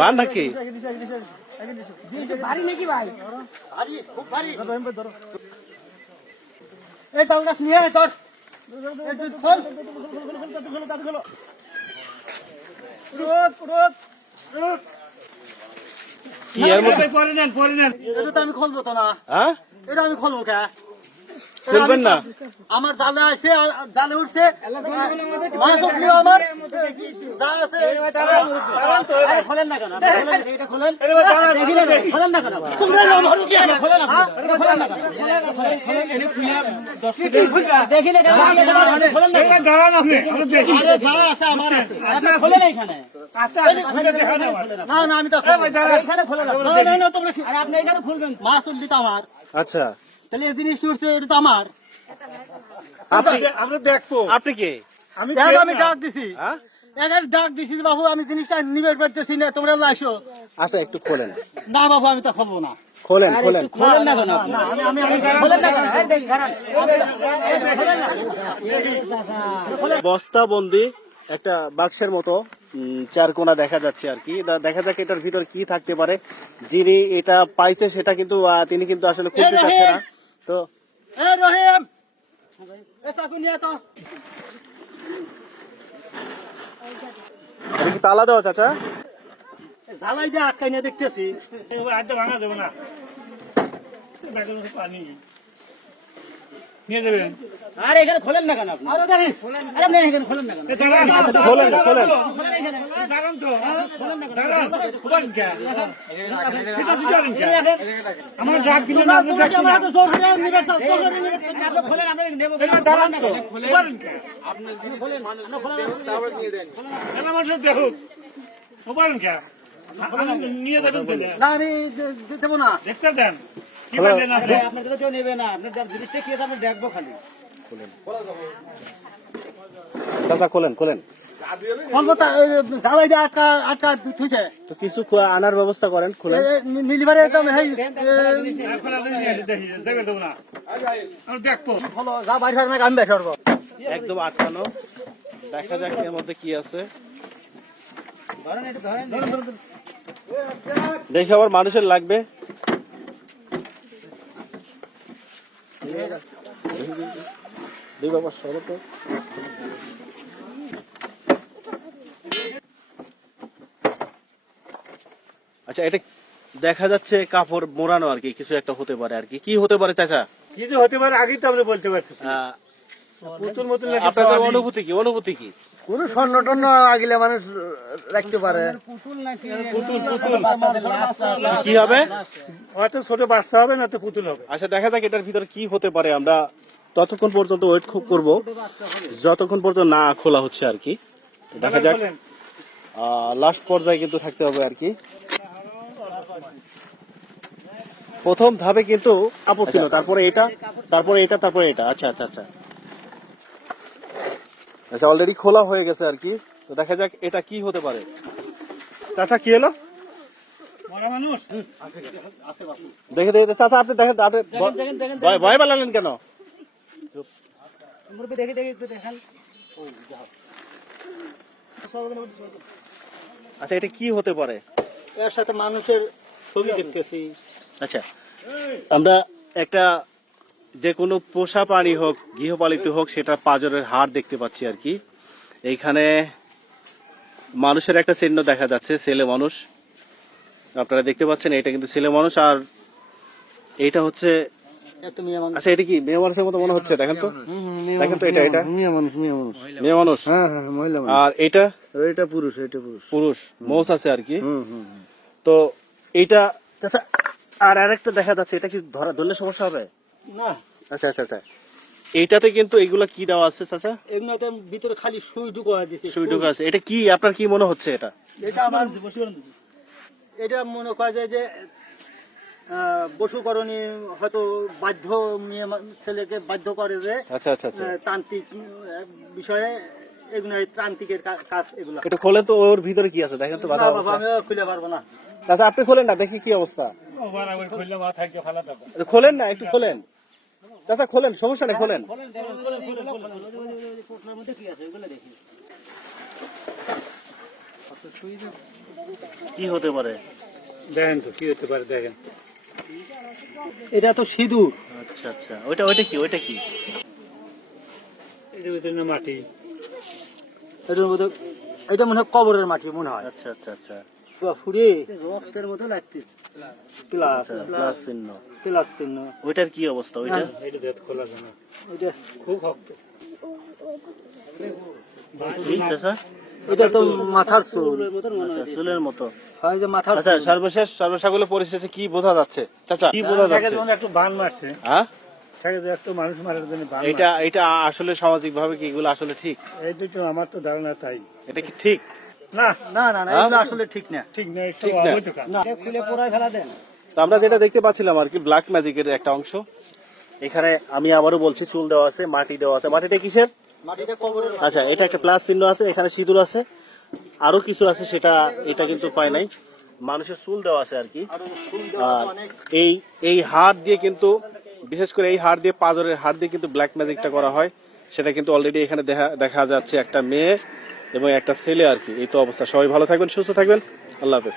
বান নাকি ভারী নাকি ভাই? ভারী, খুব ভারী। এই তাল গাছ নিয়ে আয় তোর। কি এর মধ্যে পরে নেন। এটা তো আমি খুলবো তো না। হ্যাঁ এটা আমি খুলবো কে? খুলবেন না আমার জালে আছে, জালে উঠছে, মাছ উঠলেও আমার যা আছে। আরে খোলেন না কেন? এটা খোলেন। খোলেন না কেন? তোমরা নাম হলো কি? খোলেন না। এটা খোলেন না কেন? খোলেন। এটা খুলে দেখি না কেন? খোলেন না। আরে যা আছে আমার আছে। আচ্ছা খোলেন এখানে। না না, আমি তো এখানে খোলেন না। না তোমরা কি? আরে আপনি এখানে খুলবেন। মাছ উঠলি তো আমার, আচ্ছা তাহলে এই জিনিস উঠছে, এটা তো আমার। আপনি দেখবো আপনি কে আমি ডাক দিছি, হ্যাঁ এখানে ডাক দিছি যে, বাবু আমি জিনিসটা নিবে পারতেছি না, তোমরা আসো। আচ্ছা একটু খোলেন না বাবু, আমি তো খাবো না। খোলেন খোলেন খোলেন না কেন? খোলেন না কেন? এই দেখি দাঁড়ান। বস্তা বন্দি একটা বাক্সের মতো চার কোণা দেখা যাচ্ছে আর কি। দেখা যাক এটার ভিতর কি থাকতে পারে। যিনি এটা পাইছে সেটা কিন্তু তিনি কিন্তু আসলে খুলতে চাচ্ছে না। তো এ রহিম, এ চাকু নিয়ে তো। এটা কি তালা দেওয়া চাচা? ঝালাই দিয়ে আটকাই নিয়ে দেখতেছি। ভাঙা যাবে না, পানি নিয়ে যাবেন। আরে এখানে খোলেন না কেন আপনি? আরে দেখি, আরে আপনি এখানে খোলেন না কেন? খোলেন খোলেন খোলেন এখানে। দাঁড়ান তো, দাঁড়ান, খোলেন কে? সেটা শিখাবেন কে? আমার ডাক দিলে না, আপনি ডাক আমার হাতে জোর করে নিবে তো, জোর করে নিবে তো। আপনি খোলেন, আমরা নেব। দাঁড়ান তো, খোলেন কে? এলা মানুষ দেখুক, খোলেন কে? নিয়ে যাবেন তো, না আমি দেবো না। দেখতে দেন কি পাইলেন আপনি? আপনার কাছে কেউ নেবে না। আপনার জিনিসটা কি আছে আমরা দেখবো খালি। চাচা খোলেন খোলেন। বলবো তা, ঝালাই দিয়ে আটকা থুইছে। তো কিছু আনার ব্যবস্থা করেন, খোলেন। নিলিভারে একদম খোলা দেখি, দেখে দেবো না, আমি দেখবো। হলো, যা বাইরে না আমি বের করবো। একদম আটকানো। দেখা যাক এর মধ্যে কি আছে। ধরেন এটা ধরেন। দেখে আবার মানুষের লাগবে। দুই বাবা সরো তো। আচ্ছা এটা দেখা যাচ্ছে কাপড় মোড়ানো আর কি, কিছু একটা হতে পারে আর কি। কি হতে পারে চাচা? কিছু হতে পারে, আগেই তো আমরা বলতে পারতেছি। পুতুল মতুল লাগে, আপনাদের অনুভূতি কি? অনুভূতি কি? কোন স্বর্ণ টর্ণ আগিলে মানুষ রাখতে পারে। পুতুল নাকি? পুতুল কি হবে? হয়তো ছোট বাচ্চা হবে, না তো পুতুল হবে। আচ্ছা দেখা যাক এটার ভিতরে কি হতে পারে। আমরা ততক্ষণ পর্যন্ত ওয়েট করব যতক্ষণ পর্যন্ত না খোলা হচ্ছে আর কি। দেখা যাক লাস্ট পর্যায়ে কিন্তু থাকতে হবে আর কি। প্রথম ধাপে কিন্তু কাপড় ছিল, তারপরে এটা, তারপরে এটা, তারপরে এটা। আচ্ছা আচ্ছা আচ্ছা আচ্ছা অলরেডি খোলা হয়ে গেছে আর কি। তো দেখা যাক এটা কি হতে পারে। চাচা কি হলো? মরা মানুষ দেখে দেখে চাচা আপনি দেখেন, আপনি ভয় পালালেন কেন? দেখি দেখি একটু দেখান। আচ্ছা এটা কি হতে পারে? এর সাথে মানুষের ছবি দেখতেছি। আচ্ছা আমরা একটা যে কোনো পোষা প্রাণী হোক, গৃহপালিত হোক, সেটা পাঁজরের হাড় দেখতে পাচ্ছি আর কি। এইখানে মানুষের একটা চিহ্ন দেখা যাচ্ছে, ছেলে মানুষ। আপনারা দেখতে পাচ্ছেন এটা কিন্তু ছেলে মানুষ। আর এইটা হচ্ছে, একটা মেয়ে মানুষ। আচ্ছা এটা কি মেয়ে মানুষের মতো মনে হচ্ছে? দেখেন তো, দেখেন তো এটা এটা মেয়ে মানুষ, মেয়ে মানুষ। মেয়ে মানুষ। হ্যাঁ হ্যাঁ, মহিলা মানুষ। আর এটা এটা পুরুষ, এটা পুরুষ। পুরুষ মৌস আছে আর কি। হুম হুম। তো এইটা আচ্ছা। আর আরেকটা দেখা যাচ্ছে, এটা কি ধরলে সমস্যা হবে? না, আচ্ছা আচ্ছা আচ্ছা এইটাতে কিন্তু এগুলা কি দেওয়া আছে চাচা? এমনিতে ভিতরে খালি সুই ঢুকা দিছে। সুই ঢোকা আছে। এটা কি আপনার কি মনে হচ্ছে? এটা এটা আমার, এটা মনে করা যায় যে বসুকরণী হয়তো বাধ্য, মেয়ে ছেলেকে বাধ্য করে যে আচ্ছা আচ্ছা আচ্ছা তান্ত্রিক বিষয়ে এগুলো এই ত্রান্তিকের কাজ এগুলো। একটু খোলেন তো, ওর ভিতরে কি আছে দেখেন তো। না বাবা, আমি খুলে পারবো না। আচ্ছা আপনি খোলেন না, দেখি কি অবস্থা। খুললে মা থাকবে ফালা দেবো। খোলেন না, একটু খোলেন চাচা, খোলেন, সমস্যা নেই, খোলেন। কি হতে পারে দেখেন তো কি হতে পারে, দেখেন। এটা তো সিঁদুর। আচ্ছা আচ্ছা, ওইটা কি, ওইটা কি? এটার ভিতরে মাটি। এটার মধ্যে এটা মনে হয় কবরের মাটি মনে হয়। আচ্ছা আচ্ছা আচ্ছা ফুড়ে রক্তের মতো লাগছে। প্লাস আচ্ছা, প্লাস চিহ্ন। প্লাস চিহ্ন। ওইটার কি অবস্থা ওইটা? এটা দেখ খোলা যায় না, এটা খুব শক্ত। কি চাচা? এটা তো মাথার চুল। আচ্ছা, চুলের মতো। হয় যে মাথার আচ্ছা, চুল। সর্বশেষ পরিশেষে কি বোঝা যাচ্ছে চাচা, কি বোঝা থাকে যাচ্ছে? যেমন একটু বান মারছে, হ্যাঁ, থাকে যে একটু মানুষ মারার জন্য বান এটা আসলে সামাজিক ভাবে কি এগুলো আসলে ঠিক? এই দুটো আমার তো ধারণা তাই। এটা কি ঠিক? না না না না, এগুলো আসলে ঠিক না। ঠিক না, ঠিক না। না, খুলে পোড়ায় ফেলা দেন। তো আমরা যেটা দেখতে পাচ্ছিলাম আর কি, ব্ল্যাক ম্যাজিকের একটা অংশ। এখানে আমি আবারও বলছি, চুল দেওয়া আছে, মাটি দেওয়া আছে। মাটিটা কিসের? মাটিটা কবরের। আচ্ছা, এটা একটা প্লাস চিহ্ন আছে, এখানে সিঁদুর আছে, আরো কিছু আছে, এটা কিন্তু পাই নাই। মানুষের চুল দেওয়া আছে আর কি। আর এই হাড় দিয়ে কিন্তু, বিশেষ করে এই হাড় দিয়ে, পাঁজরের হাড় দিয়ে কিন্তু ব্ল্যাক ম্যাজিকটা করা হয়। সেটা কিন্তু অলরেডি এখানে দেখা যাচ্ছে একটা মেয়ে এবং একটা ছেলে আর কি। এই তো অবস্থা। সবাই ভালো থাকবেন, সুস্থ থাকবেন, আল্লাহ হাফেজ।